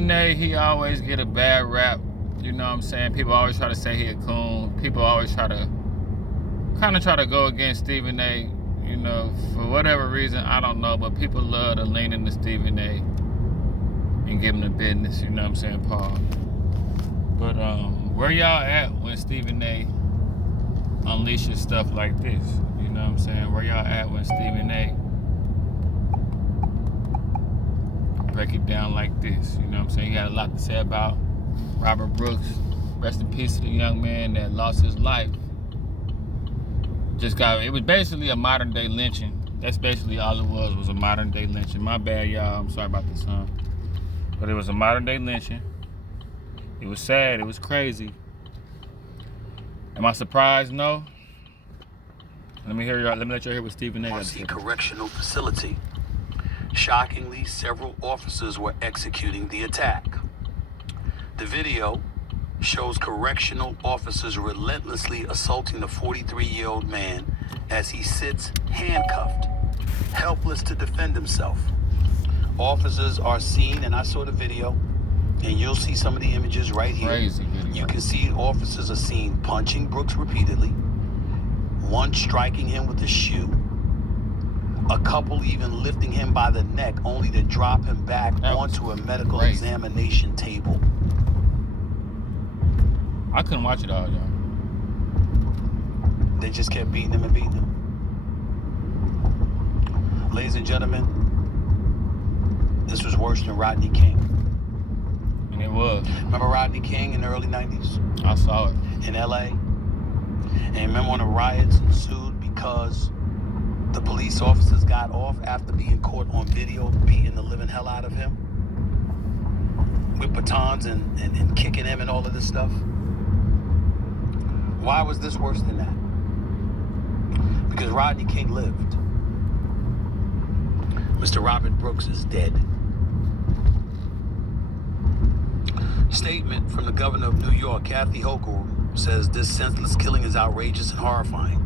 Stephen A, he always get a bad rap. You know what I'm saying? People always try to say he a coon. People always try to go against Stephen A. You know, for whatever reason, I don't know, but people love to lean into Stephen A and give him the business. You know what I'm saying, Paul? But where y'all at when Stephen A unleashes stuff like this? You know what I'm saying? Where y'all at when Stephen A break it down like this? You know what I'm saying? He had a lot to say about Robert Brooks. Rest in peace to the young man that lost his life. It was basically a modern day lynching. That's basically all it was a modern day lynching. My bad, y'all. I'm sorry about this, huh? But it was a modern day lynching. It was sad. It was crazy. Am I surprised? No. Let me let y'all hear what Stephen A got to say. Marcy Correctional Facility. Shockingly, several officers were executing the attack. The video shows correctional officers relentlessly assaulting the 43-year-old man as he sits handcuffed, helpless to defend himself. Officers are seen, and I saw the video, and you'll see some of the images right here. Crazy video. You can see officers are seen punching Brooks repeatedly, one striking him with a shoe, a couple even lifting him by the neck only to drop him back onto a medical examination table. I couldn't watch it all, y'all. They just kept beating him and beating him. Ladies and gentlemen, this was worse than Rodney King. And it was. Remember Rodney King in the early 90s? I saw it. In LA? And remember when the riots ensued because the police officers got off after being caught on video beating the living hell out of him? With batons and kicking him and all of this stuff? Why was this worse than that? Because Rodney King lived. Mr. Robert Brooks is dead. Statement from the governor of New York, Kathy Hochul, says this senseless killing is outrageous and horrifying.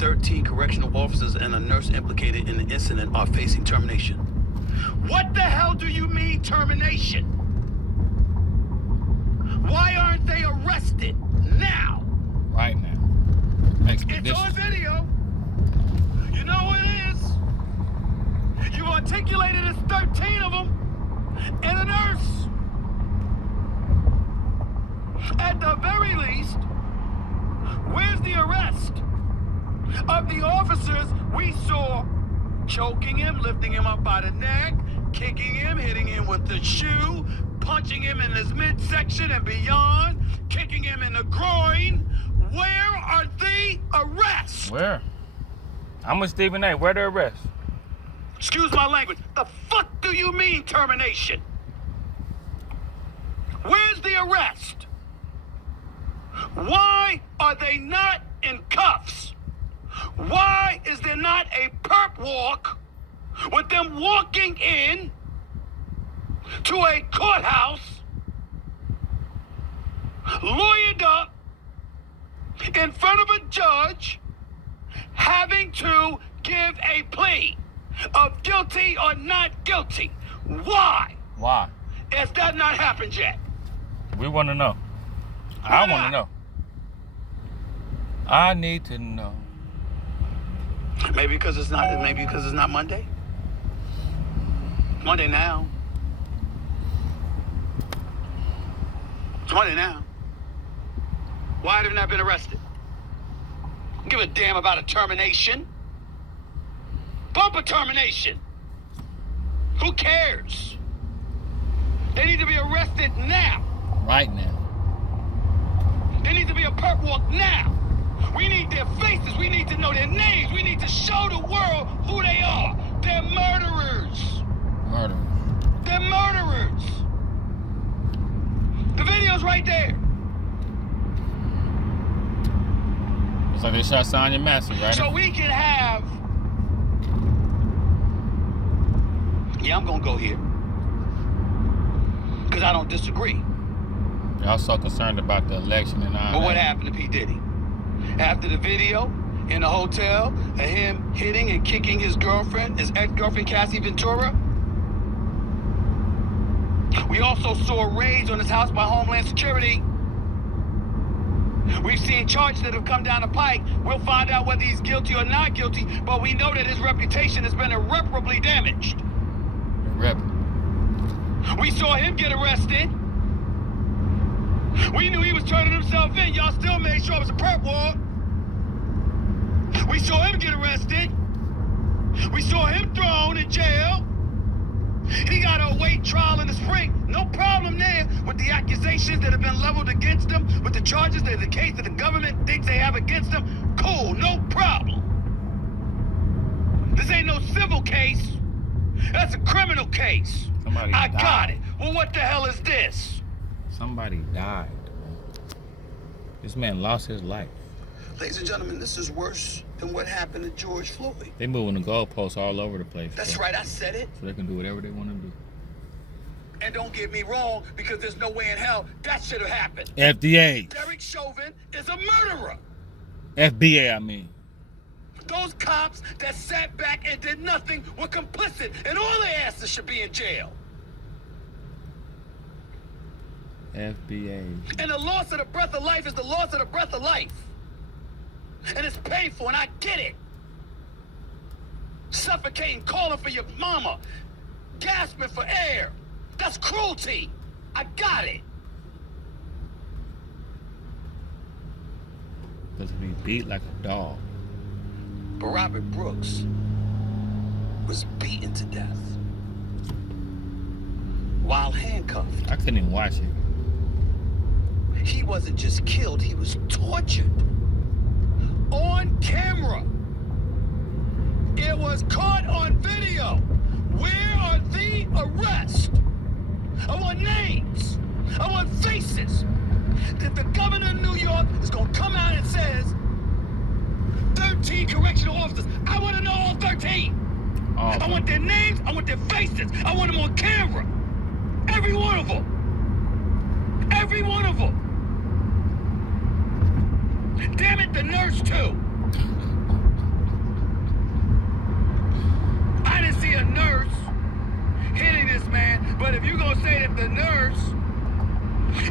13 correctional officers and a nurse implicated in the incident are facing termination. What the hell do you mean termination? Why aren't they arrested now? Right now. It's on video. You know what it is. You've articulated it's 13 of them and a nurse. At the very least, where's the arrest of the officers we saw choking him, lifting him up by the neck, kicking him, hitting him with the shoe, punching him in his midsection and beyond, kicking him in the groin? Where are the arrests? Where? I'm with Stephen A. Where the arrests? Excuse my language. The fuck do you mean termination? Where's the arrest? Why are they not in cuffs? Why is there not a perp walk with them walking in to a courthouse, lawyered up, in front of a judge, having to give a plea of guilty or not guilty? Why? Why? Has that not happened yet? We want to know. I want to know. I need to know. Maybe because it's not Monday. Monday now. It's Monday now. Why have they not been arrested? Don't give a damn about a termination. Bump a termination. Who cares? They need to be arrested now. Right now. They need to be a perp walk now. We need their faces. We need to know their names. We need to show the world who they are. They're murderers. Murderers. They're murderers. The video's right there. It's like they shot Sonya Massey, right? So we can have... Yeah, I'm going to go here. Because I don't disagree. Y'all so concerned about the election and all But that. what happened to P. Diddy? After the video in the hotel of him hitting and kicking his girlfriend, his ex-girlfriend Cassie Ventura, We also saw raids on his house by Homeland Security. We've seen charges that have come down the pike. We'll find out whether he's guilty or not guilty, but we know that his reputation has been irreparably damaged. We saw him get arrested. We knew he was turning himself in. Y'all still made sure it was a prep war. We saw him get arrested. We saw him thrown in jail. He got to await trial in the spring. No problem there with the accusations that have been leveled against him, with the charges that the case that the government thinks they have against him. Cool, no problem. This ain't no civil case. That's a criminal case. I got it. Well, what the hell is this? Somebody died. This man lost his life. Ladies and gentlemen, this is worse than what happened to George Floyd. They moving the goalposts all over the place. That's right, I said it. So they can do whatever they want to do. And don't get me wrong, because there's no way in hell that should have happened. FDA. Derek Chauvin is a murderer. FBA, I mean. Those cops that sat back and did nothing were complicit, and all their asses should be in jail. FBA. And the loss of the breath of life is the loss of the breath of life. And it's painful, and I get it. Suffocating, calling for your mama, gasping for air. That's cruelty. I got it. Because we beat like a dog. But Robert Brooks was beaten to death while handcuffed. I couldn't even watch it. He wasn't just killed, he was tortured. On camera. It was caught on video. Where are the arrests? I want names. I want faces. If the governor of New York is going to come out and says 13 correctional officers, I want to know all 13. I want their names. I want their faces. I want them on camera. Every one of them. Every one of them. Damn it, the nurse too. I didn't see a nurse hitting this man, but if you're gonna say that the nurse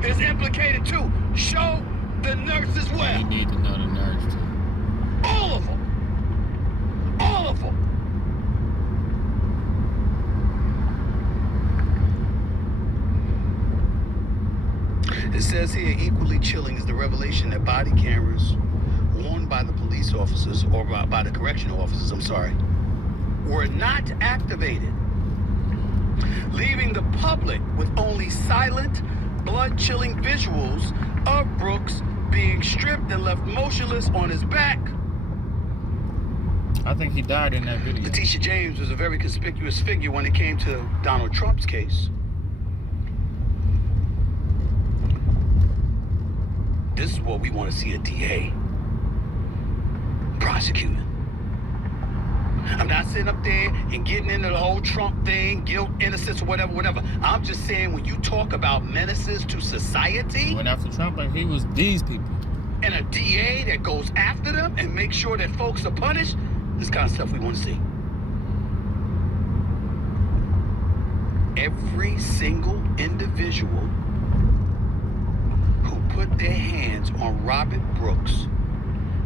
is implicated too, show the nurse as well. You need to know the nurse too. All of them. All of them. It says here, equally chilling is the revelation that body cameras worn by the police officers, or by the correctional officers, were not activated, leaving the public with only silent, blood-chilling visuals of Brooks being stripped and left motionless on his back. I think he died in that video. Letitia James was a very conspicuous figure when it came to Donald Trump's case. This is what we want to see a DA prosecuting. I'm not sitting up there and getting into the whole Trump thing, guilt, innocence, or whatever. I'm just saying, when you talk about menaces to society, He went after Trump like he was these people. And a DA that goes after them and makes sure that folks are punished, this kind of stuff we want to see. Every single individual who put their hands on Robert Brooks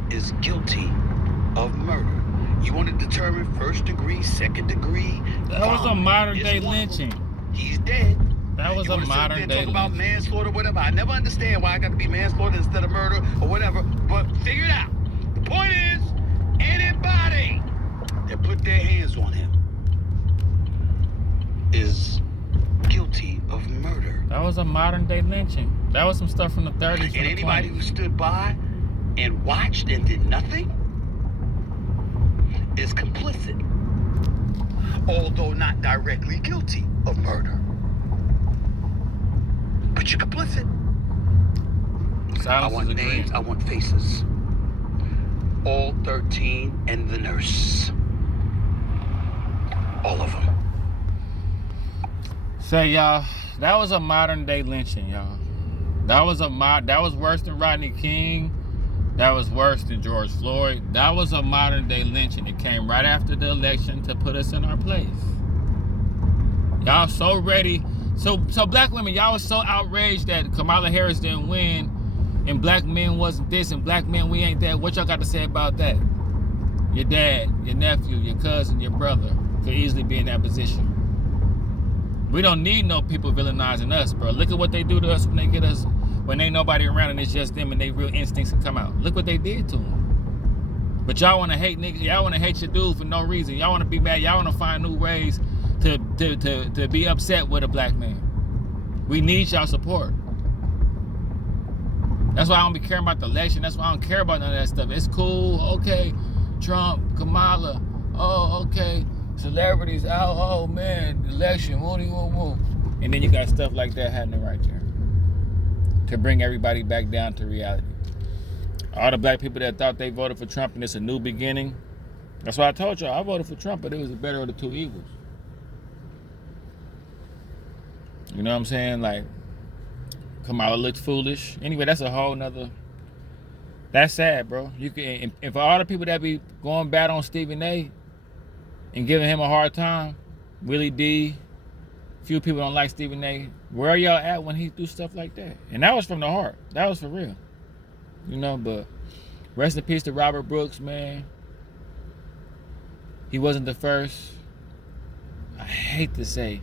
is guilty of murder. You want to determine first degree, second degree? That was a modern day lynching. He's dead. That was a modern day talk about lynching. manslaughter, whatever. I never understand why I got to be manslaughter instead of murder or whatever. But figure it out. The point is, anybody that put their hands on him is guilty of murder. That was a modern day lynching. That was some stuff from the 30s. And anybody who stood by and watched and did nothing is complicit, although not directly guilty of murder. But you're complicit. I want names, I want faces. All 13 and the nurse. All of them. Say, y'all, that was a modern day lynching, y'all. That was worse than Rodney King. That was worse than George Floyd. That was a modern day lynching. It came right after the election to put us in our place. Y'all so ready So black women, y'all was so outraged that Kamala Harris didn't win, and black men wasn't this, and black men we ain't that. What y'all got to say about that? Your dad, your nephew, your cousin, your brother could easily be in that position. We don't need no people villainizing us, bro. Look at what they do to us when they get us, when ain't nobody around and it's just them and they real instincts can come out. Look what they did to them. But y'all want to hate niggas. Y'all want to hate your dude for no reason. Y'all want to be mad. Y'all want to find new ways to be upset with a black man. We need y'all support. That's why I don't be caring about the election. That's why I don't care about none of that stuff. It's cool. Okay. Trump, Kamala. Oh, okay. Celebrities out. Oh, man. Election. Woo. And then you got stuff like that happening right there to bring everybody back down to reality. All the black people that thought they voted for Trump and it's a new beginning. That's why I told y'all I voted for Trump, but it was the better of the two evils. You know what I'm saying? Like, Kamala looked foolish. Anyway, that's a whole nother. That's sad, bro. You can, and for all the people that be going bad on Stephen A. and giving him a hard time, Willie D. Few people don't like Stephen A. Where are y'all at when he do stuff like that? And that was from the heart. That was for real. You know, but rest in peace to Robert Brooks, man. He wasn't the first. I hate to say